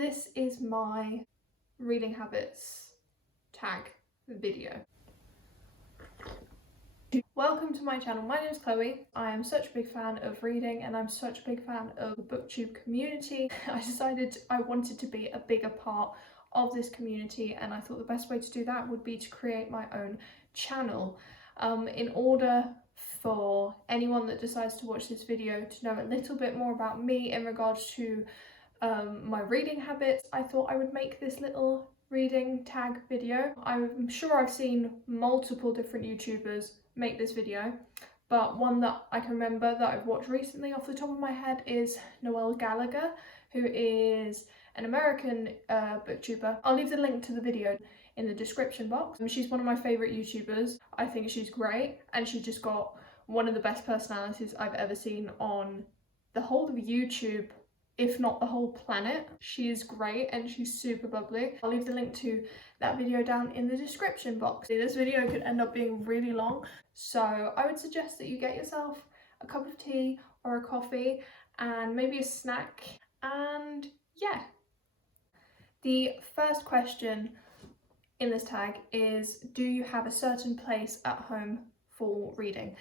This is my reading habits tag video. Welcome to my channel. My name is Chloe. I am such a big fan of reading and I'm such a big fan of the booktube community. I decided I wanted to be a bigger part of this community, and I thought the best way to do that would be to create my own channel. In order for anyone that decides to watch this video to know a little bit more about me in regards to my reading habits, I thought I would make this little reading tag video. I'm sure I've seen multiple different YouTubers make this video, but one that I can remember that I've watched recently off the top of my head is Noelle Gallagher, who is an American booktuber. I'll leave the link to the video in the description box. She's one of my favourite YouTubers. I think she's great, and she's just got one of the best personalities I've ever seen on the whole of YouTube, if not the whole planet. She is great and she's super bubbly. I'll leave the link to that video down in the description box. This video could end up being really long, so I would suggest that you get yourself a cup of tea or a coffee and maybe a snack, and yeah. The first question in this tag is, do you have a certain place at home for reading?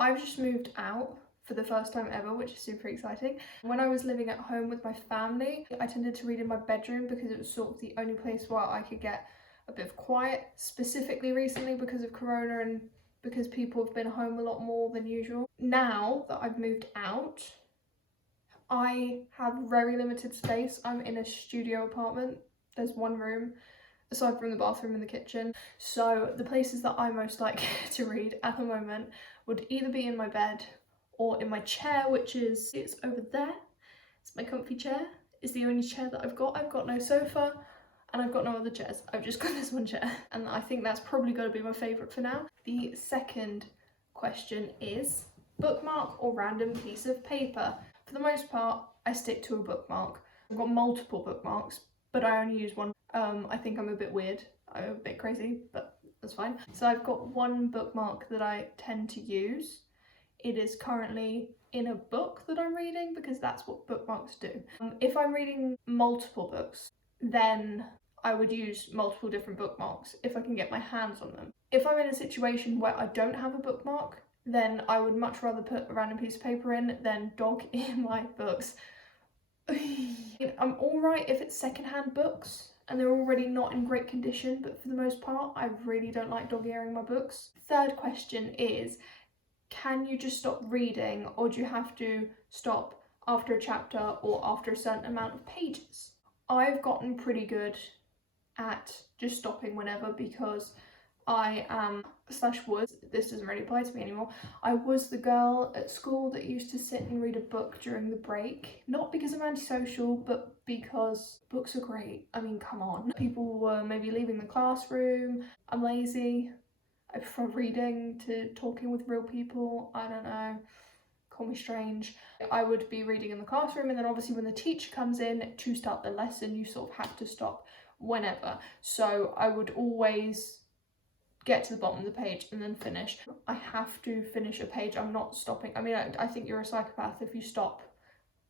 I've just moved out for the first time ever, which is super exciting. When I was living at home with my family, I tended to read in my bedroom because it was sort of the only place where I could get a bit of quiet, specifically recently because of Corona and because people have been home a lot more than usual. Now that I've moved out, I have very limited space. I'm in a studio apartment. There's one room aside from the bathroom and the kitchen. So the places that I most like to read at the moment would either be in my bed or in my chair, which is, it's over there. It's my comfy chair. It's the only chair that I've got. I've got no sofa and I've got no other chairs. I've just got this one chair, and I think that's probably going to be my favourite for now. The second question is, bookmark or random piece of paper? For the most part, I stick to a bookmark. I've got multiple bookmarks, but I only use one. I think I'm a bit weird. I'm a bit crazy, but that's fine. So I've got one bookmark that I tend to use. It is currently in a book that I'm reading because that's what bookmarks do. If I'm reading multiple books, then I would use multiple different bookmarks if I can get my hands on them. If I'm in a situation where I don't have a bookmark, then I would much rather put a random piece of paper in than dog ear my books. I'm alright if it's secondhand books and they're already not in great condition, but for the most part, I really don't like dog earing my books. Third question is, can you just stop reading, or do you have to stop after a chapter or after a certain amount of pages? I've gotten pretty good at just stopping whenever because I am /was, this doesn't really apply to me anymore, I was the girl at school that used to sit and read a book during the break. Not because I'm antisocial, but because books are great. I mean, come on. People were maybe leaving the classroom. I'm lazy. I prefer reading to talking with real people. I don't know, call me strange. I would be reading in the classroom, and then obviously when the teacher comes in to start the lesson, you sort of have to stop whenever. So I would always get to the bottom of the page and then finish. I have to finish a page. I'm not stopping. I mean, I think you're a psychopath if you stop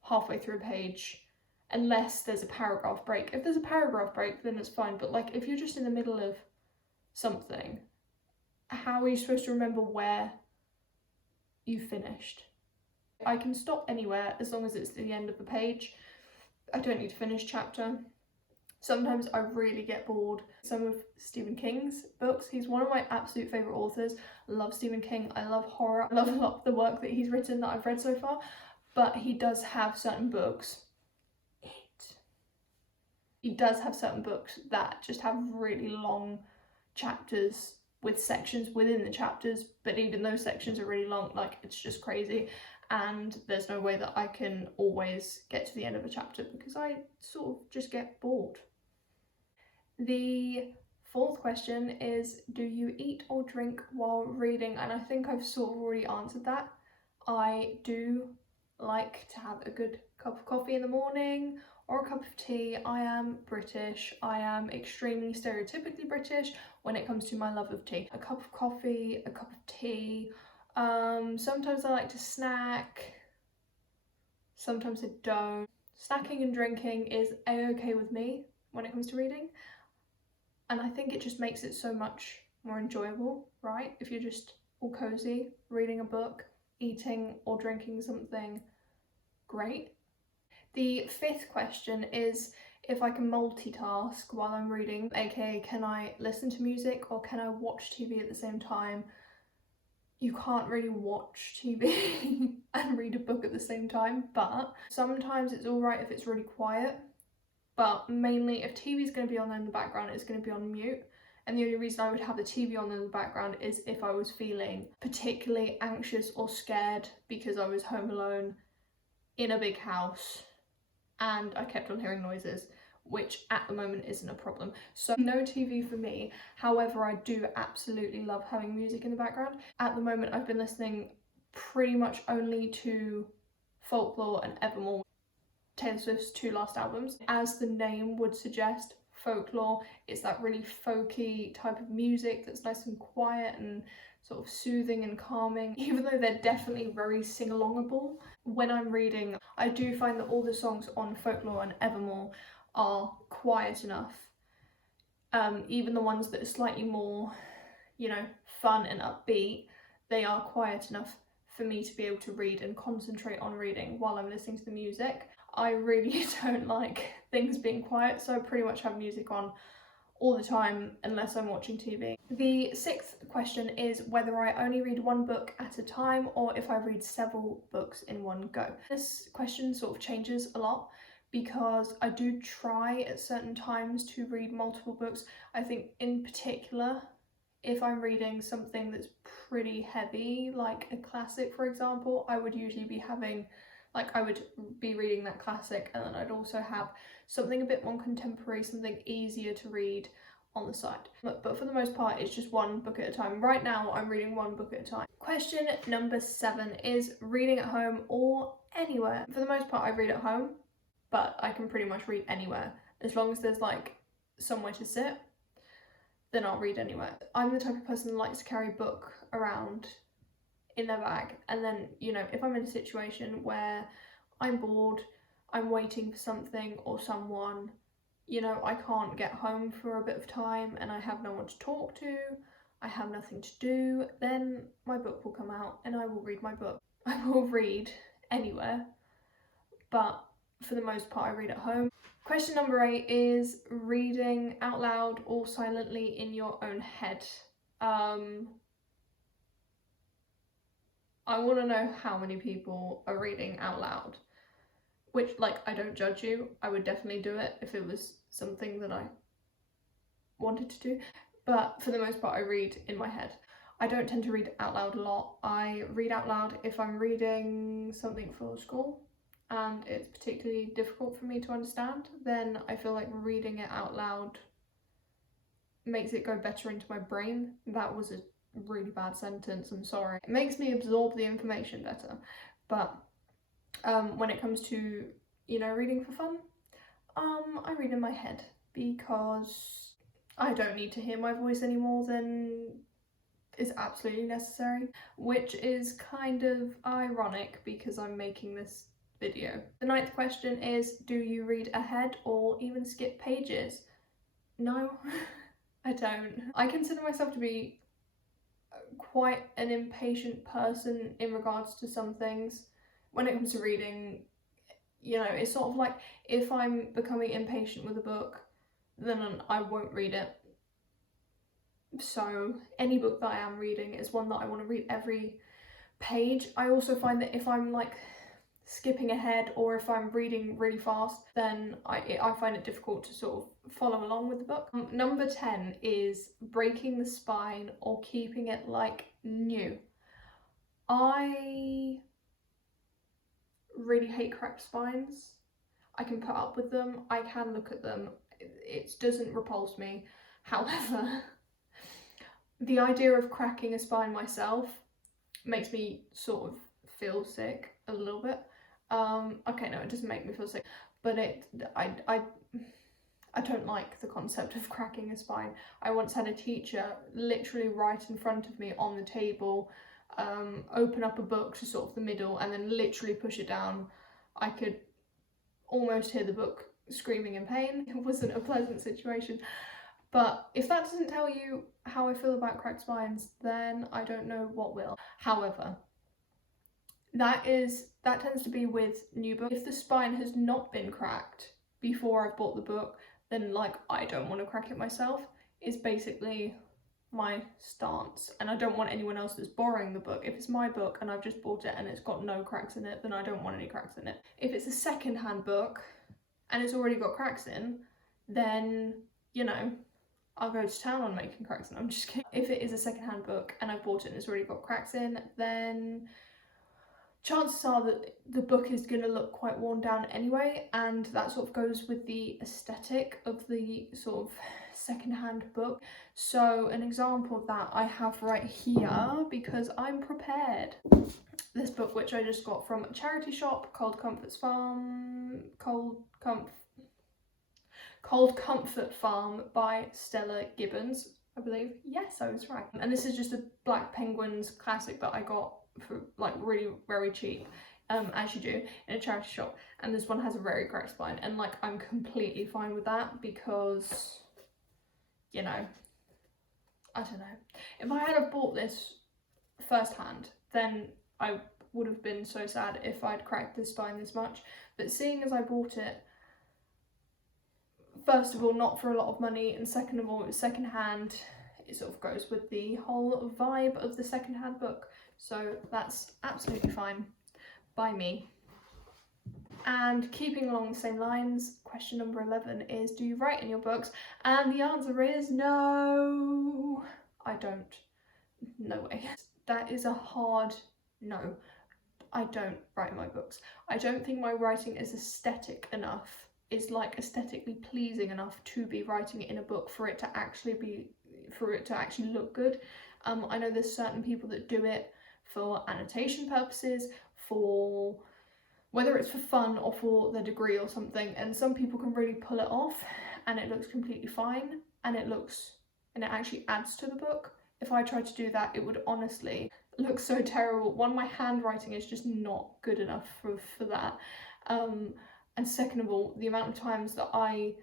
halfway through a page, unless there's a paragraph break. If there's a paragraph break, then it's fine. But like, if you're just in the middle of something, how are you supposed to remember where you finished? I can stop anywhere as long as it's the end of the page. I don't need to finish chapter. Sometimes I really get bored. Some of Stephen King's books, he's one of my absolute favourite authors. I love Stephen King, I love horror, I love a lot of the work that he's written that I've read so far, but he does have certain books. He does have certain books that just have really long chapters with sections within the chapters, but even those sections are really long. Like, it's just crazy, and there's no way that I can always get to the end of a chapter because I sort of just get bored. The fourth question is, do you eat or drink while reading? And I think I've sort of already answered that. I do like to have a good cup of coffee in the morning or a cup of tea. I am British. I am extremely stereotypically British when it comes to my love of tea. A cup of coffee, a cup of tea. Sometimes I like to snack. Sometimes I don't. Snacking and drinking is a-okay with me when it comes to reading, and I think it just makes it so much more enjoyable, right? If you're just all cozy, reading a book, eating or drinking something great. The fifth question is if I can multitask while I'm reading, aka can I listen to music or can I watch TV at the same time? You can't really watch TV and read a book at the same time, but sometimes it's alright if it's really quiet. But mainly if TV's going to be on in the background, it's going to be on mute. And the only reason I would have the TV on in the background is if I was feeling particularly anxious or scared because I was home alone in a big house and I kept on hearing noises, which at the moment isn't a problem. So no TV for me. However, I do absolutely love having music in the background. At the moment, I've been listening pretty much only to Folklore and Evermore, Taylor Swift's two last albums. As the name would suggest, Folklore, it's that really folky type of music that's nice and quiet and sort of soothing and calming, even though they're definitely very sing-alongable. When I'm reading, I do find that all the songs on Folklore and Evermore are quiet enough. Even the ones that are slightly more, you know, fun and upbeat, they are quiet enough for me to be able to read and concentrate on reading while I'm listening to the music. I really don't like things being quiet, so I pretty much have music on all the time unless I'm watching TV. The sixth question is whether I only read one book at a time or if I read several books in one go. This question sort of changes a lot because I do try at certain times to read multiple books. I think in particular, if I'm reading something that's pretty heavy, like a classic for example, I would usually be having, like I would be reading that classic and then I'd also have something a bit more contemporary, something easier to read on the side. But for the most part, it's just one book at a time. Right now, I'm reading one book at a time. Question number 7 is reading at home or anywhere. For the most part, I read at home, but I can pretty much read anywhere. As long as there's like somewhere to sit, then I'll read anywhere. I'm the type of person that likes to carry a book around in their bag, and then, you know, if I'm in a situation where I'm bored, I'm waiting for something or someone, you know, I can't get home for a bit of time and I have no one to talk to, I have nothing to do, then my book will come out and I will read my book. I will read anywhere, but for the most part I read at home. Question number 8 is reading out loud or silently in your own head. I want to know how many people are reading out loud, which, like, I don't judge you. I would definitely do it if it was something that I wanted to do, but for the most part I read in my head. I don't tend to read out loud a lot. I read out loud if I'm reading something for school and it's particularly difficult for me to understand, then I feel like reading it out loud makes it go better into my brain. That was a really bad sentence, I'm sorry. It makes me absorb the information better, but when it comes to, you know, reading for fun, I read in my head because I don't need to hear my voice any more than is absolutely necessary, which is kind of ironic because I'm making this video. The 9th question is, do you read ahead or even skip pages? No, I don't. I consider myself to be quite an impatient person in regards to some things. When it comes to reading, you know, it's sort of like if I'm becoming impatient with a book, then I won't read it. So any book that I am reading is one that I want to read every page. I also find that if I'm like skipping ahead or if I'm reading really fast, then I find it difficult to sort of follow along with the book. Number 10 is breaking the spine or keeping it like new. I really hate cracked spines. I can put up with them, I can look at them, it doesn't repulse me. However, the idea of cracking a spine myself makes me sort of feel sick a little bit. Okay, no, it doesn't make me feel sick, but I don't like the concept of cracking a spine. I once had a teacher literally right in front of me on the table, open up a book to sort of the middle and then literally push it down. I could almost hear the book screaming in pain. It wasn't a pleasant situation. But if that doesn't tell you how I feel about cracked spines, then I don't know what will. However, that tends to be with new books. If the spine has not been cracked before I've bought the book, then like I don't want to crack it myself, is basically my stance. And I don't want anyone else that's borrowing the book. If it's my book and I've just bought it and it's got no cracks in it, then I don't want any cracks in it. If it's a second-hand book and it's already got cracks in, then, you know, I'll go to town on making cracks in. I'm just kidding. If it is a second-hand book and I've bought it and it's already got cracks in, then chances are that the book is going to look quite worn down anyway, and that sort of goes with the aesthetic of the sort of second-hand book. So an example of that I have right here, because I'm prepared. This book, which I just got from a charity shop called Cold Comfort Farm by Stella Gibbons, I believe. Yes, I was right. And this is just a Black Penguins classic that I got for like really very cheap, as you do in a charity shop. And this one has a very cracked spine, and like I'm completely fine with that, because, you know, I don't know. If I had have bought this first hand, then I would have been so sad if I'd cracked the spine this much. But seeing as I bought it, first of all, not for a lot of money, and second of all, it was second hand, it sort of goes with the whole vibe of the second hand book. So that's absolutely fine by me. And keeping along the same lines, question number 11 is, do you write in your books? And the answer is no, I don't. No way. That is a hard no. I don't write in my books. I don't think my writing is aesthetic enough, is like aesthetically pleasing enough to be writing it in a book for it to actually look good. I know there's certain people that do it for annotation purposes, for whether it's for fun or for their degree or something, and some people can really pull it off and it looks completely fine, and it actually adds to the book. If I tried to do that, it would honestly look so terrible. One, my handwriting is just not good enough for that, and second of all, the amount of times that I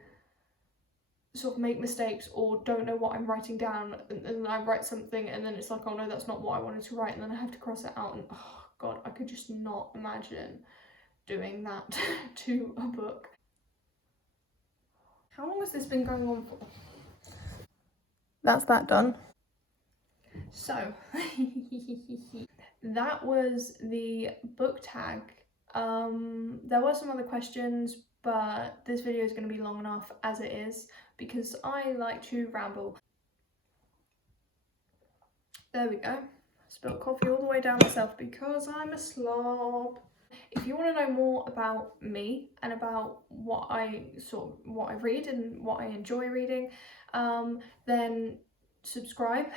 sort of make mistakes or don't know what I'm writing down, and I write something and then it's like, oh no, that's not what I wanted to write, and then I have to cross it out, and oh god, I could just not imagine doing that to a book. How long has this been going on for? That's that done. So that was the book tag. There were some other questions, but this video is going to be long enough as it is, because I like to ramble. There we go. Spilled coffee all the way down myself because I'm a slob. If you want to know more about me and about what I read and what I enjoy reading, then subscribe,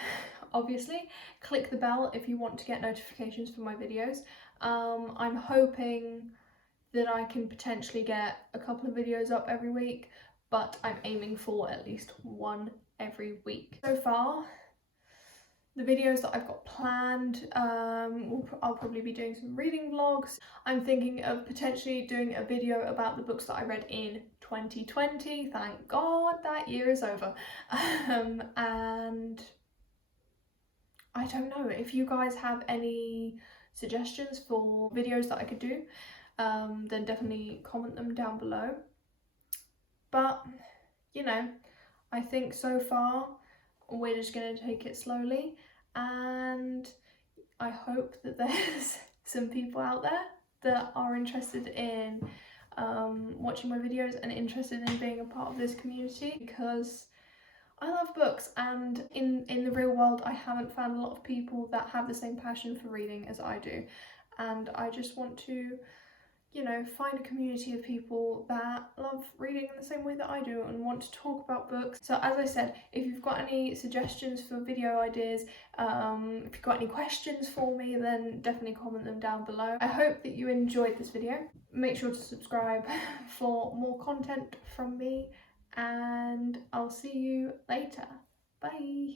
obviously. Click the bell if you want to get notifications for my videos. I'm hoping that I can potentially get a couple of videos up every week, but I'm aiming for at least one every week. So far, the videos that I've got planned, I'll probably be doing some reading vlogs. I'm thinking of potentially doing a video about the books that I read in 2020. Thank God that year is over. And I don't know, if you guys have any suggestions for videos that I could do, then definitely comment them down below. But, you know, I think so far we're just going to take it slowly, and I hope that there's some people out there that are interested in watching my videos and interested in being a part of this community, because I love books, and in the real world I haven't found a lot of people that have the same passion for reading as I do, and I just want to, you know, find a community of people that love reading in the same way that I do and want to talk about books. So as I said, if you've got any suggestions for video ideas, if you've got any questions for me, then definitely comment them down below. I hope that you enjoyed this video. Make sure to subscribe for more content from me, and I'll see you later. Bye!